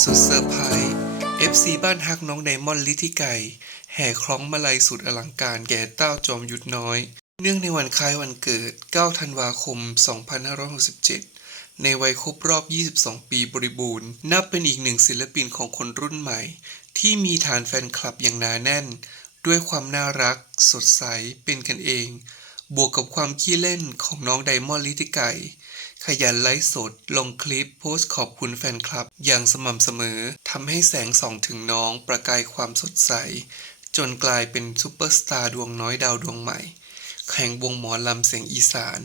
สุดเซอร์ไพรส์ FC บ้านฮักน้องไดมอนด์ลิทิไก่แห่คล้องมาลัยสุดอลังการแก่เต้าจอมยุทธน้อย เนื่องในวันคล้ายวันเกิด 9 ธันวาคม 2567 ในวัยครบรอบ 22 ปีบริบูรณ์ นับเป็นอีกหนึ่งศิลปินของคนรุ่นใหม่ ที่มีฐานแฟนคลับอย่างหนาแน่น ด้วยความน่ารัก สดใสเป็นกันเอง บวกกับความขี้เล่นของน้องไดมอนด์ลิทิไก่ ขยันไลฟ์สด ลงคลิปโพสต์ขอบคุณแฟนคลับ อย่างสม่ำเสมอทำให้แสงส่องถึงน้องประกายความสดใส จนกลายเป็นซูเปอร์สตาร์ดวงน้อยดาวดวงใหม่ แข่งวงหมอลำเสียงอีสาน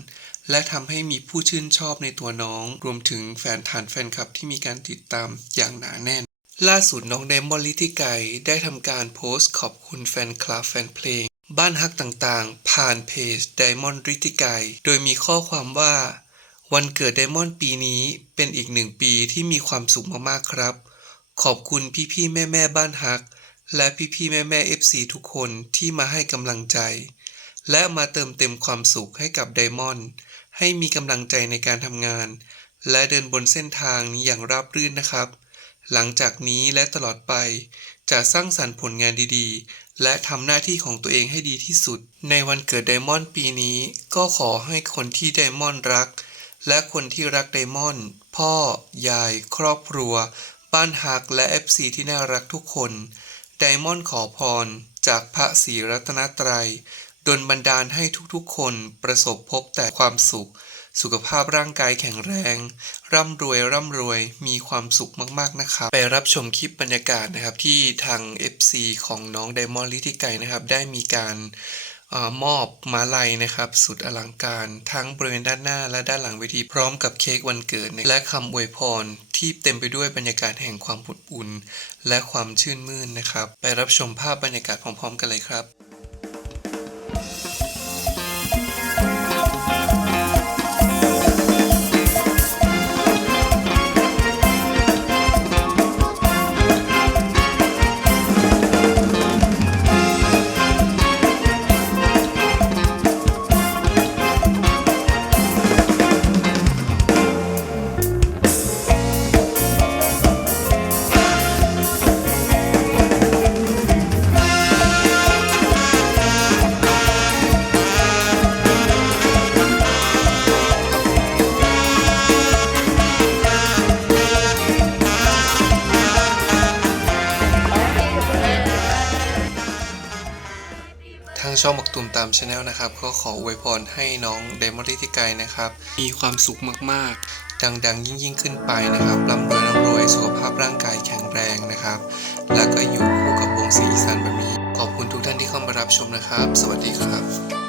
และทำให้มีผู้ชื่นชอบในตัวน้อง รวมถึงแฟนฐานแฟนคลับที่มีการติดตามอย่างหนาแน่น ล่าสุดน้องไดมอนด์ลิทธิไกได้ทำการโพสต์ขอบคุณแฟนคลับแฟนเพลง บ้านฮักต่างๆ ผ่านเพจไดมอนด์ลิทิไกโดยมีข้อความว่า วันเกิดไดมอนด์ปีนี้เป็นอีกหนึ่งปีที่มีความสุขมากๆครับ ขอบคุณพี่ๆแม่ๆบ้านฮัก และพี่ๆแม่ๆ FC ทุกคนที่มาให้กำลังใจ และมาเติมเต็มความสุขให้กับไดมอนด์ให้มีกำลังใจในการทำงาน และเดินบนเส้นทางนี้อย่างราบรื่นนะครับ หลังจากนี้และตลอดไป จะสร้างสรรค์ผลงานดีๆ และทำหน้าที่ของตัวเองให้ดีที่สุด ในวันเกิดไดมอนด์ปีนี้ ก็ขอให้คนที่ไดมอนด์รัก และคนที่รักไดมอนด์พ่อ ยาย ครอบครัว บ้านฮักและ FC ที่น่ารักทุกคน ไดมอนด์ขอพร จากพระศรีรัตนตรัยดลบันดาลให้ทุกๆ คนประสบพบแต่ความสุข สุขภาพร่างกายแข็งแรง ร่ำรวยร่ำรวยมีความสุขมากๆนะครับไปรับชมคลิปบรรยากาศนะครับที่ทาง FC ของน้องไดมอนด์ลิทิไกนะครับได้มีการ มอบมาลัยนะครับ สุดอลังการทั้งบริเวณด้านหน้าและด้านหลังเวทีพร้อมกับเค้กวันเกิด และคำอวยพรที่เต็มไปด้วยบรรยากาศแห่งความอบอุ่นและความชื่นมื่นนะครับ ไปรับชมภาพบรรยากาศพร้อม ๆ กันเลยครับ ทางช่องมักตุมตามชาแนลนะครับ ก็ขออวยพรให้น้องเดมอนด์ลิทธิไกนะครับ มีความสุขมากๆ ดังๆ ยิ่งๆ ขึ้นไปนะครับร่ำรวยร่ำรวยสุขภาพร่างกายแข็งแรงนะครับ แล้วก็อยู่คู่กับวงสีสันแบบนี้ ขอบคุณทุกท่านที่เข้ามารับชมนะครับ สวัสดีครับ